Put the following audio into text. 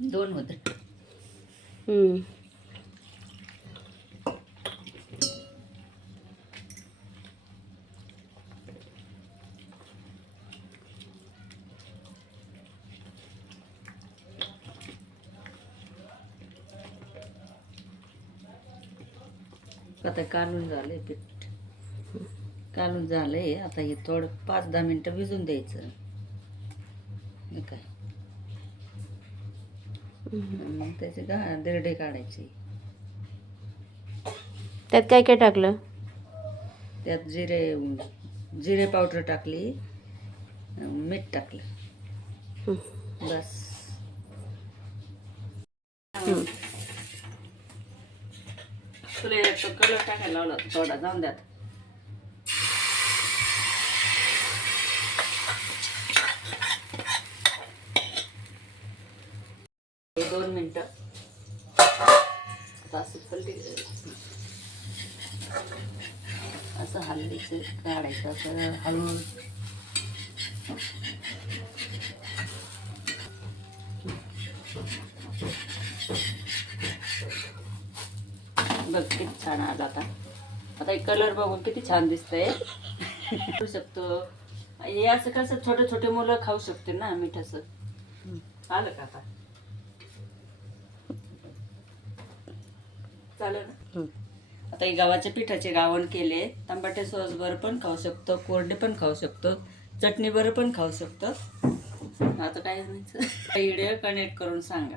2 होते. आता कालून झालंय पीठ, कालून झालंय. आता हे थोडं 5-10 मिनटं भिजून द्यायचं. हे काय मग त्याचे दिरडे काढायचे. त्यात काय काय टाकलं? त्यात जिरे पावडर टाकली, मीठ टाकलं, बस. तुला तो कलर टाकायला लावला थोडा, जाऊन द्यात. हे 2 मिनटं आता असं पलटी असं हलवायचं, काढायचं असं हळून. बघ किती छान आला. आता एक कलर बघून किती छान दिसतंय. खाऊ शकतो हे असं. कसं छोटे छोटे मुलं खाऊ शकते ना मीठ असं. आलं का आता? चालेल ना. आता हे गव्हाच्या पिठाचे गावण केले. टमाटे सॉस बरं पण खाऊ शकतो, कोरडे पण खाऊ शकतो, चटणी बरं पण खाऊ शकतो. आता काय व्हिडिओ कनेक्ट करून सांगा.